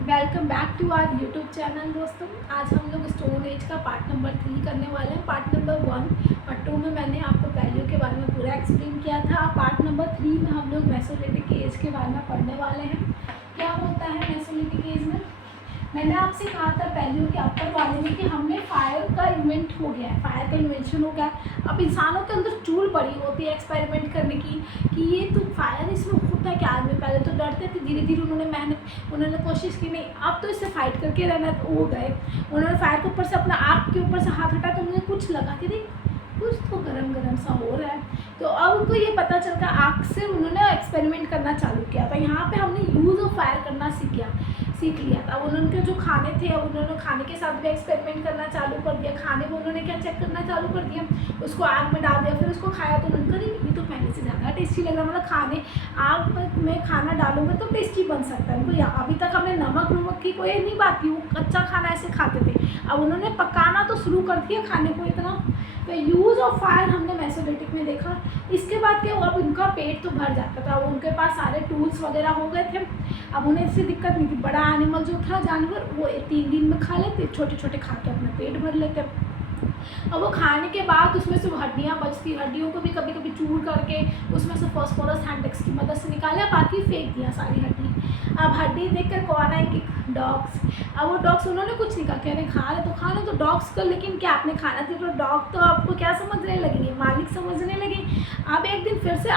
Welcome back to our YouTube channel दोस्तों। आज हम लोग स्टोन एज का पार्ट नंबर 3 करने वाले हैं। पार्ट नंबर 1 और 2 में मैंने आपको वैल्यू के बारे में पूरा एक्सप्लेन किया था। पार्ट नंबर 3 में हम लोग मेसोलिथिक एज के बारे में पढ़ने वाले हैं। क्या होता है मेसोलिथिक एज में? मैंने आपसे कहा था वैल्यू के अपर वाले में कि हमने फायर का इन्वेंट हो गया है, फायर का इन्वेंशन हो गया है। अब इंसानों के अंदर चूल पड़ी होती है एक्सपेरिमेंट करने की कि ये तो फायर इसमें होता है क्या। आदमी पहले तो डरते थे, धीरे धीरे उन्होंने कोशिश की, नहीं अब तो इससे फाइट करके रहना। तो वो गए, उन्होंने फायर के ऊपर से अपना आग के ऊपर से हाथ हटा तो उन्हें कुछ लगा कि नहीं कुछ तो गरम गरम सा हो रहा है। तो अब उनको ये पता चल गया, आग से उन्होंने एक्सपेरिमेंट करना चालू किया। तो यहाँ पे हमने यूज़ ऑफ फायर करना सीख लिया था। अब उन्होंने जो खाने थे, अब उन्होंने खाने के साथ भी एक्सपेरिमेंट करना चालू कर दिया। खाने में उन्होंने क्या चेक करना चालू कर दिया, उसको आग में डाल दिया, फिर उसको खाया तो उन्होंने कहा ये तो पहले से ज़्यादा टेस्टी लग रहा है। मतलब आग में खाना डालूंगे तो टेस्टी बन सकता है। उनको अभी तक हमने नमक की कोई नहीं बात की, वो कच्चा खाना ऐसे खाते थे। अब उन्होंने पकाना तो शुरू कर दिया खाने को इतना। तो यूज़ ऑफ फायर हमने मेसोलिथिक में देखा। इसके बाद क्या हुआ, अब उनका पेट तो भर जाता था, उनके पास सारे टूल्स वगैरह हो गए थे। अब उन्हें इससे दिक्कत नहीं थी। बड़ा एनिमल जो था जानवर, वो 3 दिन में खा लेते, छोटे छोटे खा के अपना पेट भर लेते। अब वो खाने के बाद उसमें से हड्डियाँ बचती, हड्डियों को भी कभी कभी चूर करके उसमें से फॉस्फोरस हैंडेक्स की मदद से निकाला, बाकी फेंक दिया सारी हड्डी। अब हड्डी देख कर कौन है कि डॉग्स। अब वो डॉग्स उन्होंने कुछ नहीं कहा, कह रहे खा रहे तो डॉग्स को, लेकिन क्या आपने खाना थी तो डॉग तो आपको क्या समझने लगेंगे, मालिक समझने लगे। अब एक दिन फिर से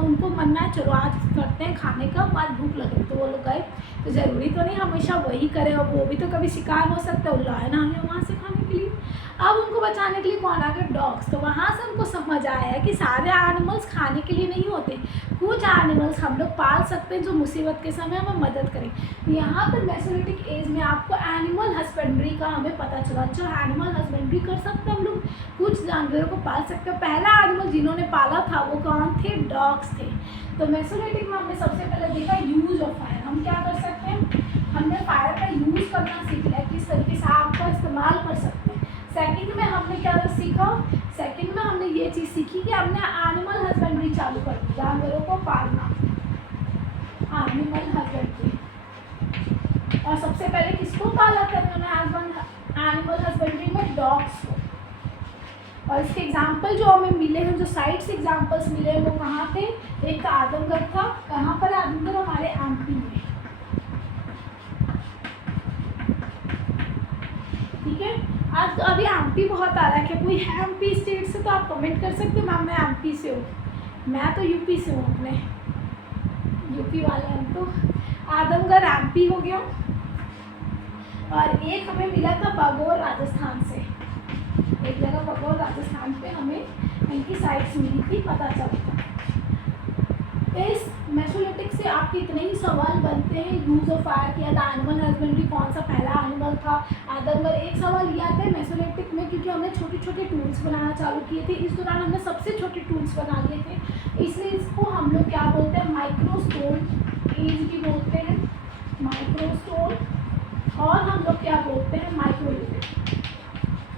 उनको मनना है चलो आज करते हैं खाने का, बाद भूख लग रही तो वो लोग गए। तो ज़रूरी तो नहीं हमेशा वही करें, और वो भी तो कभी शिकार हो सकता है, वो लायन आ गया वहाँ से खाने के लिए। अब उनको बचाने के लिए कौन आ गए, डॉग्स। तो वहाँ से उनको समझ आया कि सारे एनिमल्स खाने के लिए नहीं होते, कुछ एनिमल्स हम लोग पाल सकते हैं जो मुसीबत के समय हमें मदद करें। यहाँ पर मेसोलिथिक एज में आपको एनिमल हस्बेंड्री का हमें पता चला। जो एनिमल हस्बेंड्री कर सकते हैं हम लोग, कुछ जानवरों को पाल सकते हैं। पहला एनिमल जिन्होंने पाला था वो कौन थे, डॉग्स थे। तो मेसोलिथिक में हमने सबसे पहले देखा यूज ऑफ फायर। हम क्या कर सकते हैं, हमने फायर का यूज़ करना सीख लिया, किस तरीके से आग का इस्तेमाल कर सकते हैं। सेकंड में हमने क्या सीखा, सेकंड में हमने ये चीज़ सीखी कि हमने एनिमल हस्बेंड्री चालू कर दी, जानवरों को पालना, एनिमल हस्बेंड्री। और सबसे पहले किसको पाला था उन्होंने एनिमल हस्बेंड्री में, डॉग्स को। और इसके एग्जाम्पल जो हमें मिले हैं, जो साइट्स एग्जाम्पल्स मिले हैं वो कहाँ थे, एक तो आजमगढ़ था। कहाँ पर आजमगढ़, हमारे एमपी में, ठीक है। आज तो अभी एमपी बहुत आ रहा है, क्या कोई है एमपी स्टेट से तो आप कमेंट कर सकते हो मैम मैं एमपी से हूँ। मैं तो यूपी से हूँ, अपने यूपी वाले हैं। तो आजमगढ़ एमपी हो गया। और एक हमें मिला था बागोर राजस्थान से, एक जगह बागोर राजस्थान पे हमें इनकी साइट्स मिली थी, पता चलता। इस मेसोलिथिक से आपके इतने ही सवाल बनते हैं। यूज ऑफ फायर किया था, एनिमल हस्बेंड्री कौन सा पहला एनिमल था, आदमगढ़। एक सवाल ये आता है मेसोलिथिक में, क्योंकि हमने छोटे छोटे टूल्स बनाना चालू किए थे, इस दौरान हमने सबसे छोटे टूल्स बना लिए थे, इसलिए इसको हम लोग क्या बोलते हैं, माइक्रोस्टोन एज भी बोलते हैं, माइक्रोस्टोन। और हम लोग क्या बोलते हैं, माइक्रोलिथिक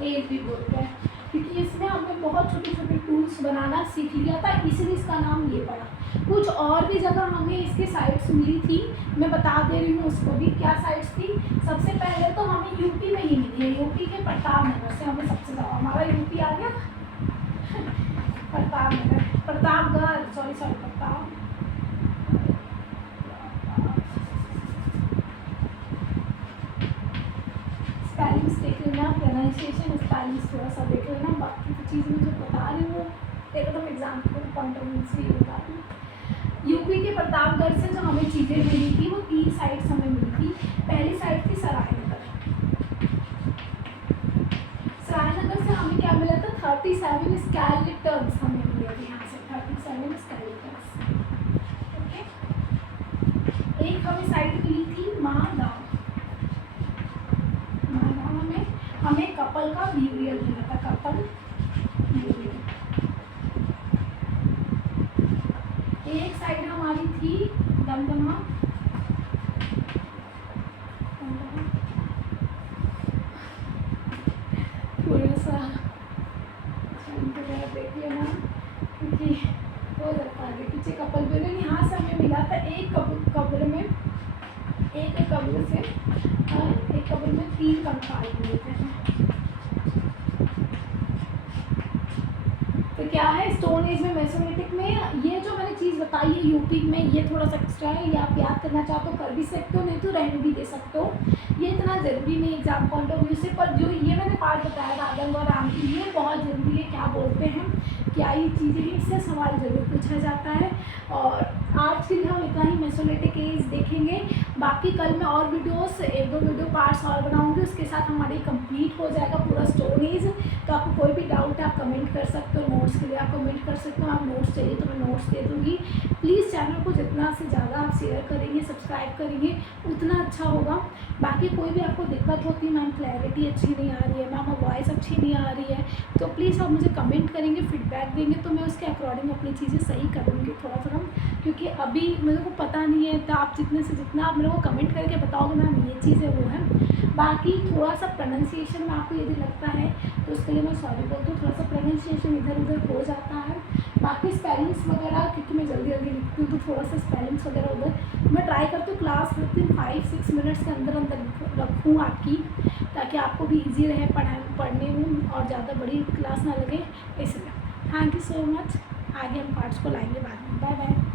एज भी बोलते हैं, क्योंकि इसमें हमने बहुत छोटे छोटे टूल्स बनाना सीख लिया था, इसलिए इसका नाम ये पड़ा। कुछ और भी जगह हमें इसके साइट्स मिली थी, मैं बता दे रही हूँ उसको भी। क्या साइट्स थी, सबसे पहले तो हमें यूपी में ही मिली है, यूपी के प्रताप नगर से हमें सबसे ज़्यादा, हमारा यूपी आ गया प्रताप नगर, प्रतापगढ़, सॉरी प्रताप, स्पेलिंग्स देख लेना, प्रोनाउंसिएशन स्पेलिंग्स थोड़ा सा देख लेना, बाकी की चीज़ में जो बता रही हूँ एकदम एग्जाम्पल पॉइंट ऑफ व्यू से ये बता रही हूँ। यूपी के प्रतापगढ़ से जो हमें चीज़ें मिली थी वो 3 साइट्स हमें मिली थी। पहली साइट थी सरायनगर। सरायनगर से हमें क्या मिला था, 37 स्केलेटन्स हमें मिले थे यहाँ से, 37 स्केलेटन्स। ओके, एक हमें साइट मिली थी महागांव। महागांव में हमें कपल का ब्यूरियल मिला था, कपल ब्यूरियल। एक साइड हमारी थी दमदमा, थोड़ा सा देख लेना क्योंकि हो जाता है आगे पीछे कपल ब्यूरियल। यहाँ से हमें मिला था एक कब्र में एक कब्र से एक कब्र में 3 कंकाल मिलते हैं। तो क्या है स्टोन एज में मेसोलिथिक में ये जो मैंने चीज़ बताई है यूपी में, ये थोड़ा सा एक्स्ट्रा है, ये आप याद करना चाहो तो कर भी सकते हो, नहीं तो रहने भी दे सकते हो। ये इतना ज़रूरी नहीं एग्जाम पॉइंट ऑफ व्यू से, पर जो ये मैंने पार्ट बताया राधन और राम की, ये बहुत ज़रूरी है। क्या बोलते हैं, क्या ये चीज़ें हैं, इससे सवाल ज़रूर पूछा जाता है। और आज के लिए हम इतना ही मेसोलिथिक एज देखेंगे। बाकी कल मैं और वीडियोस 1-2 वीडियो पार्ट्स और बनाऊंगी, उसके साथ हमारी कंप्लीट हो जाएगा पूरा स्टोन एज। तो आपको कोई भी डाउट है आप कमेंट कर सकते हो, नोट्स के लिए आप कमेंट कर सकते हो। आप नोट्स चाहिए तो मैं नोट्स दे दूँगी। प्लीज़ चैनल को जितना से ज़्यादा आप शेयर करेंगे, सब्सक्राइब करेंगे, उतना अच्छा होगा। बाकी कोई भी आपको दिक्कत होती है, मैम क्लैरिटी अच्छी नहीं आ रही है, मैम वॉइस अच्छी नहीं आ रही है, तो प्लीज़ आप मुझे कमेंट करेंगे, फीडबैक देंगे, तो मैं उसके अकॉर्डिंग अपनी चीज़ें सही करूँगी थोड़ा थोड़ा। क्योंकि अभी मेरे को पता नहीं है, तो आप जितने से जितना आप मेरे को कमेंट करके बताओगे मैम ये चीज़ है वो है। बाकी थोड़ा सा प्रोनाउंसिएशन में आपको यदि लगता है तो उसके लिए मैं सॉरी बोलती हूँ, थोड़ा सा प्रोनाउंसिएशन इधर उधर हो जाता है। बाकी स्पेलिंग्स वगैरह क्योंकि मैं जल्दी जल्दी लिखती हूँ तो थोड़ा सा स्पेलिंग्स वगैरह उधर मैं ट्राई करती हूँ क्लास विद 5-6 मिनट्स के अंदर अंदर रखूँ आपकी, ताकि आपको भी ईजी रहे पढ़ने में और ज़्यादा बड़ी क्लास ना लगे, इसलिए। Thank you so much. आगे हम पार्ट्स को लाएंगे बाद में। Bye bye.